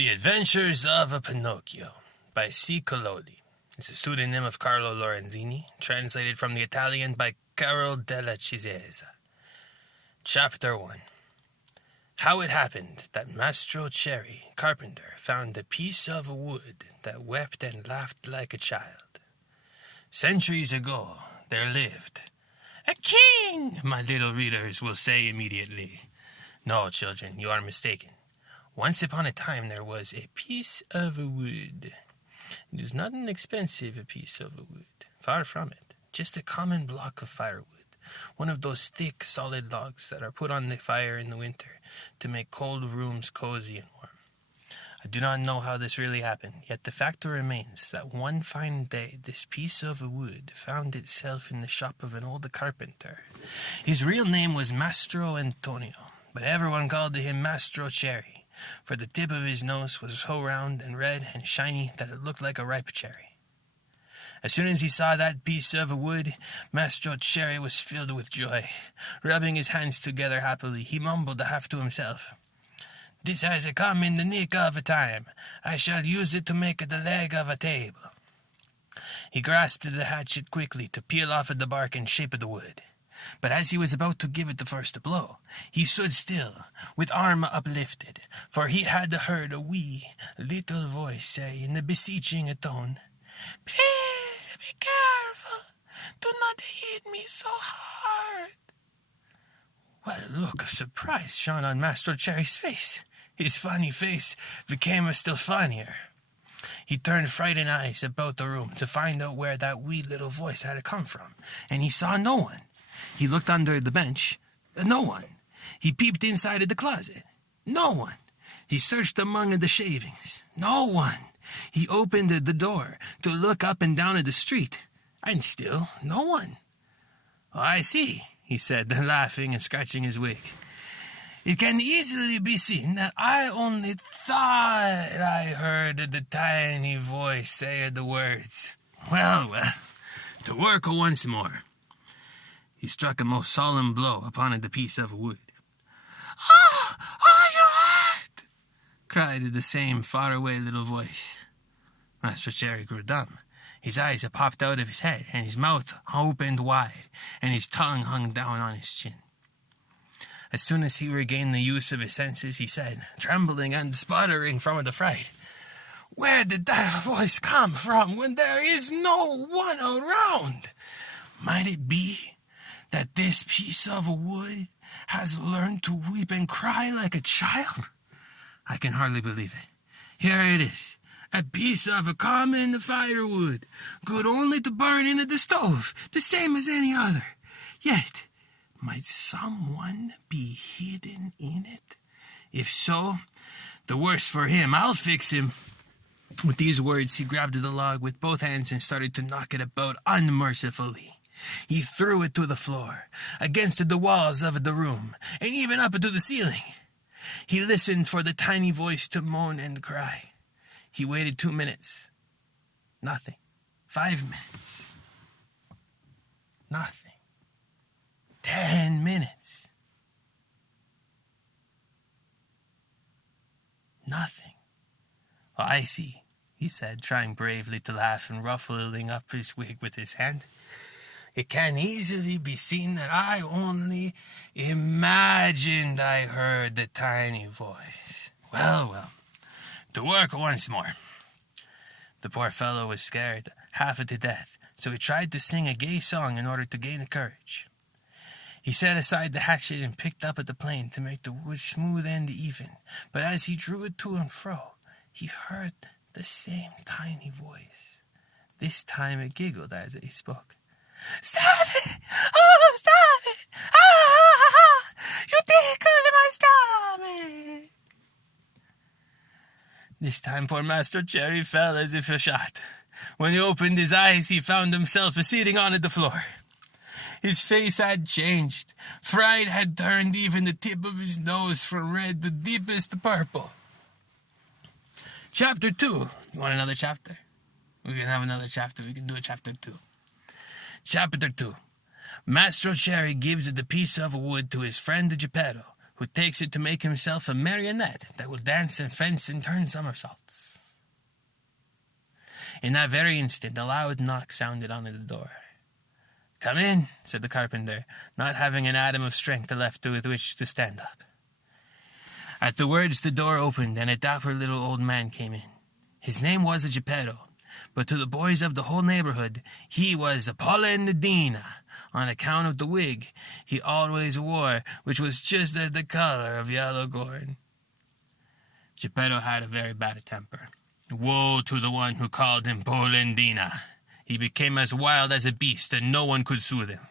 The Adventures of a Pinocchio by C. Collodi. It's a pseudonym of Carlo Lorenzini, translated from the Italian by Carol della Chiesa. Chapter 1. How it happened that Mastro Cherry, carpenter, found a piece of wood that wept and laughed like a child. Centuries ago, there lived a king, my little readers will say immediately. No, children, you are mistaken. Once upon a time there was a piece of wood. It was not an expensive piece of wood. Far from it. Just a common block of firewood. One of those thick, solid logs that are put on the fire in the winter to make cold rooms cozy and warm. I do not know how this really happened, yet the fact remains that one fine day this piece of wood found itself in the shop of an old carpenter. His real name was Mastro Antonio, but everyone called him Mastro Cherry, for the tip of his nose was so round and red and shiny that it looked like a ripe cherry. As soon as he saw that piece of wood, Mastro Cherry was filled with joy. Rubbing his hands together happily, he mumbled half to himself, "This has come in the nick of a time. I shall use it to make the leg of a table." He grasped the hatchet quickly to peel off the bark and shape the wood. But as he was about to give it the first blow, he stood still, with arm uplifted, for he had heard a wee little voice say in a beseeching tone, "Please be careful. Do not hit me so hard." What a look of surprise shone on Master Cherry's face. His funny face became still funnier. He turned frightened eyes about the room to find out where that wee little voice had come from, and he saw no one. He looked under the bench. No one. He peeped inside of the closet. No one. He searched among the shavings. No one. He opened the door to look up and down at the street. And still no one. "Oh, I see," he said, laughing and scratching his wig. "It can easily be seen that I only thought I heard the tiny voice say the words. Well, to work once more." He struck a most solemn blow upon the piece of wood. "Oh, you hurt!" cried the same faraway little voice. Master Cherry grew dumb. His eyes popped out of his head, and his mouth opened wide, and his tongue hung down on his chin. As soon as he regained the use of his senses, he said, trembling and sputtering from the fright, "Where did that voice come from when there is no one around? Might it be that this piece of wood has learned to weep and cry like a child? I can hardly believe it. Here it is, a piece of common firewood, good only to burn in the stove, the same as any other. Yet, might someone be hidden in it? If so, the worse for him. I'll fix him." With these words, he grabbed the log with both hands and started to knock it about unmercifully. He threw it to the floor, against the walls of the room, and even up to the ceiling. He listened for the tiny voice to moan and cry. He waited 2 minutes. Nothing. 5 minutes. Nothing. 10 minutes. Nothing. "Oh, I see," he said, trying bravely to laugh and ruffling up his wig with his hand. "It can easily be seen that I only imagined I heard the tiny voice. Well, to work once more." The poor fellow was scared half to death, so he tried to sing a gay song in order to gain courage. He set aside the hatchet and picked up the plane to make the wood smooth and even, but as he drew it to and fro, he heard the same tiny voice. This time it giggled as it spoke. "Stop it! Oh, stop it! Ah! You tickled my stomach!" This time poor Master Cherry fell as if shot. When he opened his eyes, he found himself sitting on the floor. His face had changed. Fright had turned even the tip of his nose from red to deepest purple. Chapter 2. You want another chapter? We can have another chapter. We can do a chapter 2. Chapter 2. Mastro Cherry gives the piece of wood to his friend Geppetto, who takes it to make himself a marionette that will dance and fence and turn somersaults. In that very instant, a loud knock sounded on the door. "Come in," said the carpenter, not having an atom of strength left with which to stand up. At the words, the door opened, and a dapper little old man came in. His name was Geppetto, but to the boys of the whole neighborhood, he was Polendina, on account of the wig he always wore, which was just the color of yellow corn. Geppetto had a very bad temper. Woe to the one who called him Polendina. He became as wild as a beast, and no one could soothe him.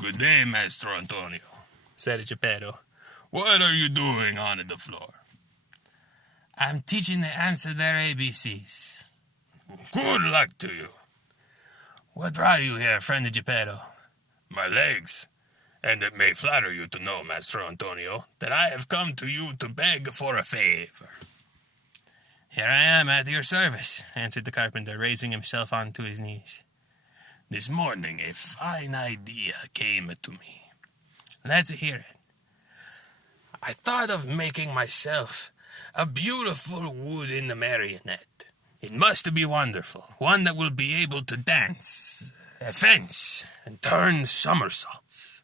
"Good day, Maestro Antonio," said Geppetto. "What are you doing on the floor?" "I'm teaching the ants their ABCs. "Good luck to you." "What brought you here, friend Geppetto?" "My legs. And it may flatter you to know, Maestro Antonio, that I have come to you to beg for a favor." "Here I am at your service," answered the carpenter, raising himself onto his knees. "This morning a fine idea came to me." "Let's hear it." "I thought of making myself a beautiful wooden marionette. It must be wonderful, one that will be able to dance, fence, and turn somersaults.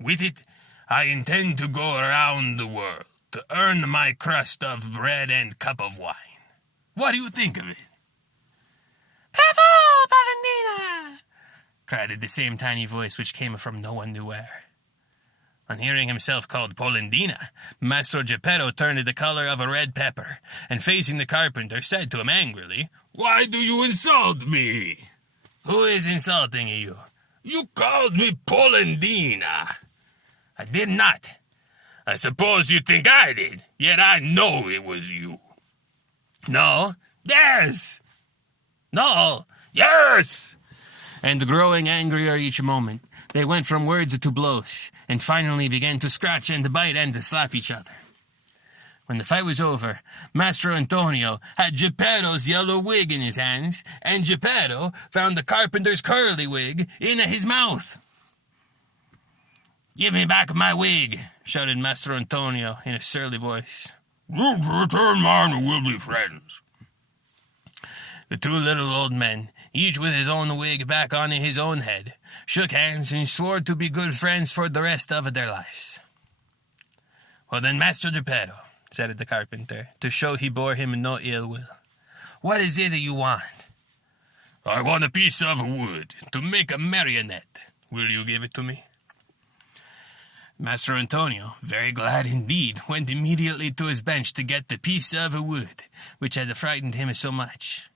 With it, I intend to go around the world to earn my crust of bread and cup of wine. What do you think of it?" "Bravo, Polendina!" cried at the same tiny voice which came from no one knew where. On hearing himself called Polendina, Mastro Geppetto turned the color of a red pepper, and facing the carpenter, said to him angrily, "Why do you insult me?" "Who is insulting you?" "You called me Polendina." "I did not." "I suppose you think I did, yet I know it was you." "No." "Yes." "No." "Yes." And growing angrier each moment, they went from words to blows, and finally began to scratch and bite and to slap each other. When the fight was over, Mastro Antonio had Geppetto's yellow wig in his hands, and Geppetto found the carpenter's curly wig in his mouth. "Give me back my wig," shouted Mastro Antonio in a surly voice. "You return mine and we'll be friends." The two little old men, each with his own wig back on his own head, shook hands and swore to be good friends for the rest of their lives. "Well then, Master Geppetto," said the carpenter, to show he bore him no ill will, "what is it that you want?" "I want a piece of wood to make a marionette. Will you give it to me?" Master Antonio, very glad indeed, went immediately to his bench to get the piece of wood which had frightened him so much.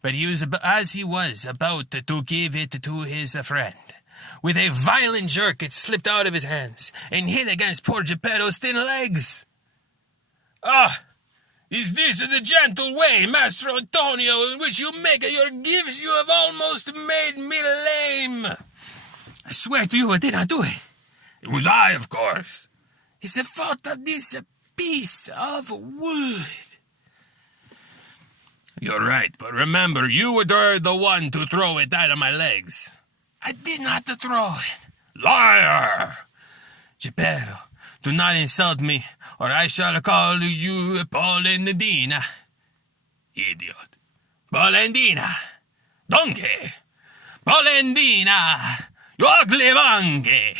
But as he was about to give it to his friend, with a violent jerk it slipped out of his hands and hit against poor Geppetto's thin legs. "Ah! Is this the gentle way, Master Antonio, in which you make your gifts? You have almost made me lame." "I swear to you I did not do it." "It was I, of course." "It's the fault of this piece of wood." "You're right, but remember, you were the one to throw it out of my legs." "I did not throw it." "Liar!" "Geppetto, do not insult me, or I shall call you Polendina." "Idiot." "Polendina." "Donkey." "Polendina." "You ugly monkey."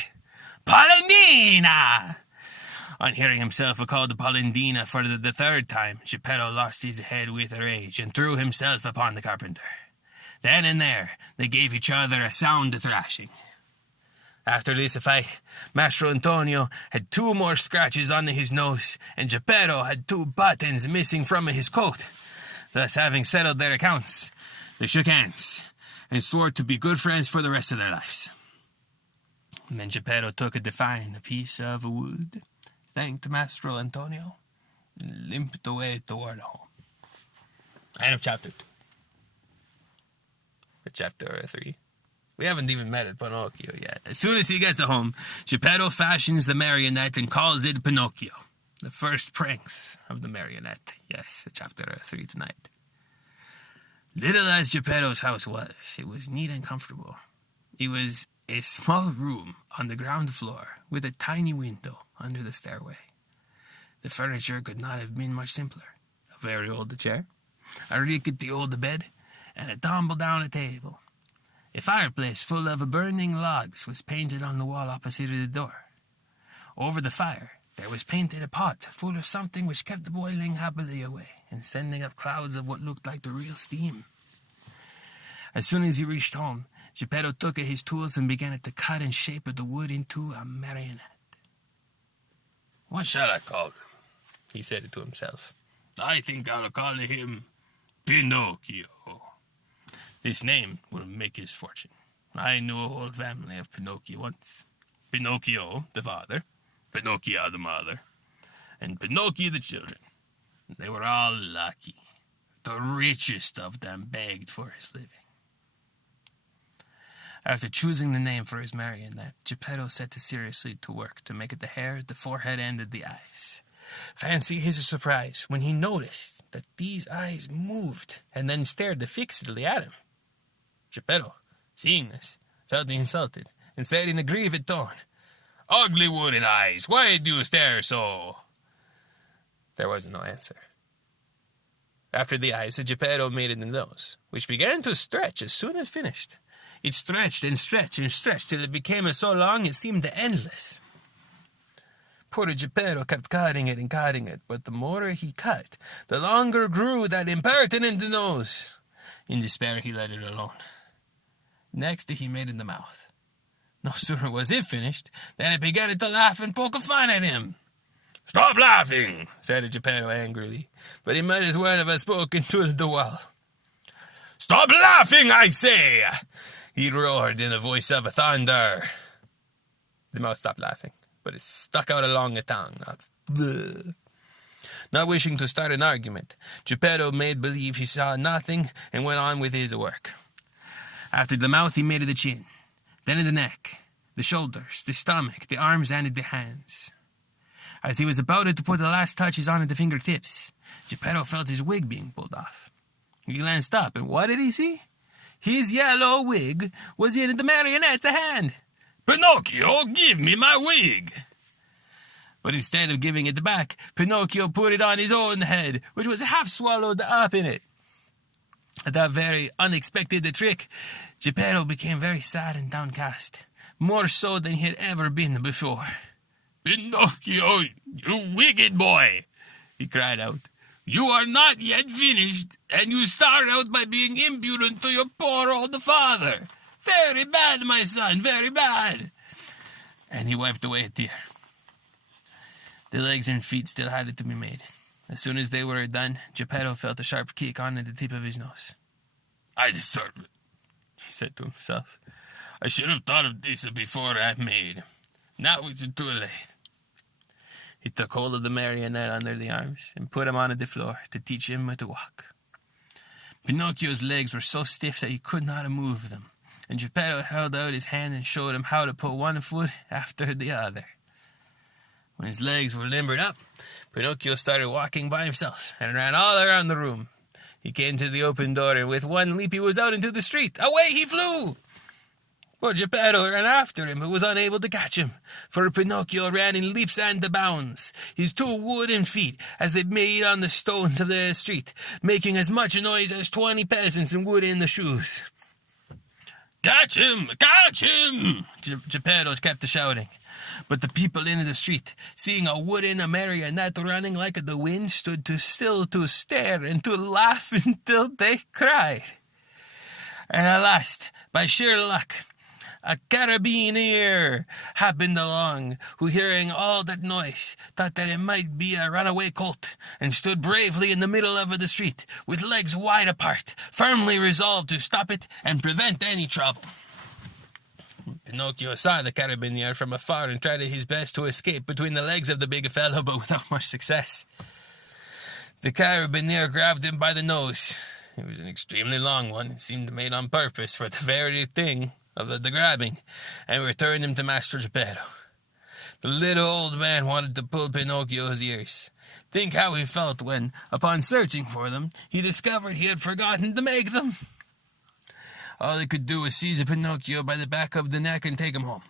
"Polendina." On hearing himself called Polendina for the third time, Geppetto lost his head with rage and threw himself upon the carpenter. Then and there, they gave each other a sound thrashing. After this fight, Mastro Antonio had 2 more scratches on his nose, and Geppetto had 2 buttons missing from his coat. Thus, having settled their accounts, they shook hands and swore to be good friends for the rest of their lives. And then Geppetto took a fine piece of wood, thanked Mastro Antonio, and limped away toward home. End of chapter 2. Or chapter 3. We haven't even met at Pinocchio yet. As soon as he gets home, Geppetto fashions the marionette and calls it Pinocchio. The first pranks of the marionette. Yes, chapter 3 tonight. Little as Geppetto's house was, it was neat and comfortable. It was a small room on the ground floor with a tiny window under the stairway. The furniture could not have been much simpler. A very old chair, a rickety old bed, and a tumble-down table. A fireplace full of burning logs was painted on the wall opposite the door. Over the fire, there was painted a pot full of something which kept boiling happily away and sending up clouds of what looked like the real steam. As soon as he reached home, Geppetto took his tools and began to cut and shape the wood into a marionette. "What shall I call him?" he said to himself. "I think I'll call him Pinocchio. This name will make his fortune. I knew a whole family of Pinocchio once. Pinocchio, the father, Pinocchio, the mother, and Pinocchio, the children. They were all lucky. The richest of them begged for his living." After choosing the name for his marionette, Geppetto set seriously to work to make it the hair, the forehead, and the eyes. Fancy his surprise when he noticed that these eyes moved and then stared fixedly at him. Geppetto, seeing this, felt insulted and said in a grieved tone, "Ugly wooden eyes, why do you stare so?" There was no answer. After the eyes, Geppetto made the nose, which began to stretch as soon as finished. It stretched and stretched and stretched till it became so long it seemed endless. Poor Geppetto kept cutting it, but the more he cut, the longer grew that impertinent nose. In despair, he let it alone. Next, he made the mouth. No sooner was it finished than it began to laugh and poke fun at him. "Stop laughing," said Geppetto angrily, but he might as well have spoken to the wall. "Stop laughing, I say!" he roared in a voice of thunder. The mouth stopped laughing, but it stuck out a long tongue. Not wishing to start an argument, Geppetto made believe he saw nothing and went on with his work. After the mouth, he made the chin, then the neck, the shoulders, the stomach, the arms, and the hands. As he was about to put the last touches on the fingertips, Geppetto felt his wig being pulled off. He glanced up, and what did he see? His yellow wig was in the marionette's hand. "Pinocchio, give me my wig!" But instead of giving it back, Pinocchio put it on his own head, which was half swallowed up in it. At that very unexpected trick, Geppetto became very sad and downcast, more so than he had ever been before. "Pinocchio, you wicked boy!" he cried out. "You are not yet finished, and you start out by being impudent to your poor old father. Very bad, my son, very bad." And he wiped away a tear. The legs and feet still had to be made. As soon as they were done, Geppetto felt a sharp kick on the tip of his nose. "I deserve it," he said to himself. "I should have thought of this before I made. Now it's too late." He took hold of the marionette under the arms and put him on the floor to teach him to walk. Pinocchio's legs were so stiff that he could not move them, and Geppetto held out his hand and showed him how to put one foot after the other. When his legs were limbered up, Pinocchio started walking by himself and ran all around the room. He came to the open door, and with one leap he was out into the street. Away he flew! But Geppetto ran after him, but was unable to catch him, for Pinocchio ran in leaps and bounds, his two wooden feet as they made on the stones of the street, making as much noise as 20 peasants in wooden shoes. "Catch him! Catch him!" Geppetto kept shouting. But the people in the street, seeing a wooden marionette running like the wind, stood still to stare and to laugh until they cried. And at last, by sheer luck, a carabineer happened along, who, hearing all that noise, thought that it might be a runaway colt, and stood bravely in the middle of the street, with legs wide apart, firmly resolved to stop it and prevent any trouble. Pinocchio saw the carabineer from afar and tried his best to escape between the legs of the big fellow, but without much success. The carabineer grabbed him by the nose. It was an extremely long one. It seemed made on purpose for the very thing of the grabbing, and returned him to Master Geppetto. The little old man wanted to pull Pinocchio's ears. Think how he felt when, upon searching for them, he discovered he had forgotten to make them. all he could do was seize Pinocchio by the back of the neck and take him home.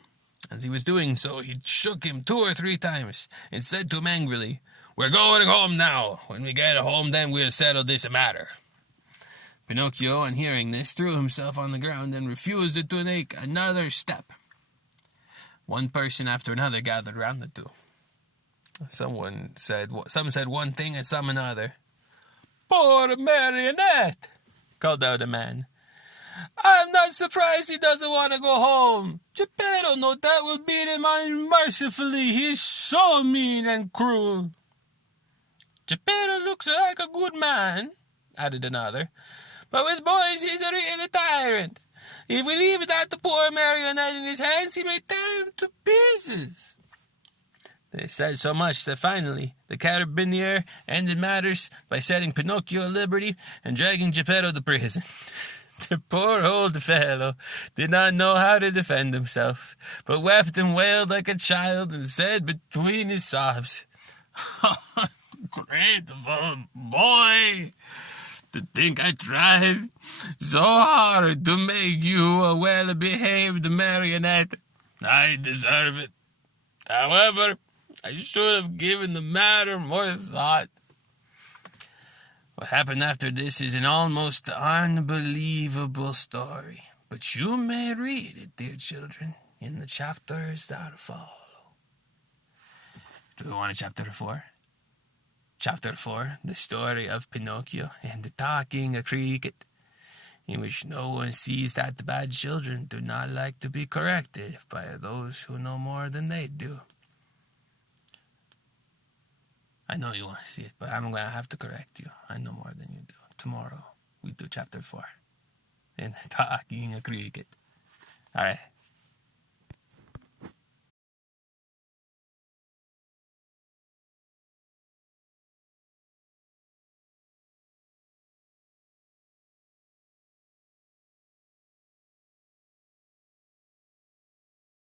As he was doing so, he shook him 2 or 3 times and said to him angrily, "We're going home now. When we get home, then we'll settle this matter." Pinocchio, on hearing this, threw himself on the ground and refused to take another step. One person after another gathered round the two. Some said one thing and some another. "Poor marionette," called out a man. "I'm not surprised he doesn't want to go home. Geppetto no doubt will beat him unmercifully. He's so mean and cruel." "Geppetto looks like a good man," added another, "but with boys he's a real tyrant. If we leave it at the poor marionette in his hands, he may tear him to pieces." They said so much that finally the carabinier ended matters by setting Pinocchio at liberty and dragging Geppetto to prison. The poor old fellow did not know how to defend himself, but wept and wailed like a child and said between his sobs, "Grateful boy! To think I tried so hard to make you a well-behaved marionette. I deserve it. However, I should have given the matter more thought." What happened after this is an almost unbelievable story, but you may read it, dear children, in the chapters that follow. Do we want a chapter 4? Chapter 4, the story of Pinocchio and the talking cricket, in which no one sees that the bad children do not like to be corrected by those who know more than they do. I know you want to see it, but I'm going to have to correct you. I know more than you do. Tomorrow, we do chapter 4. And talking cricket. All right.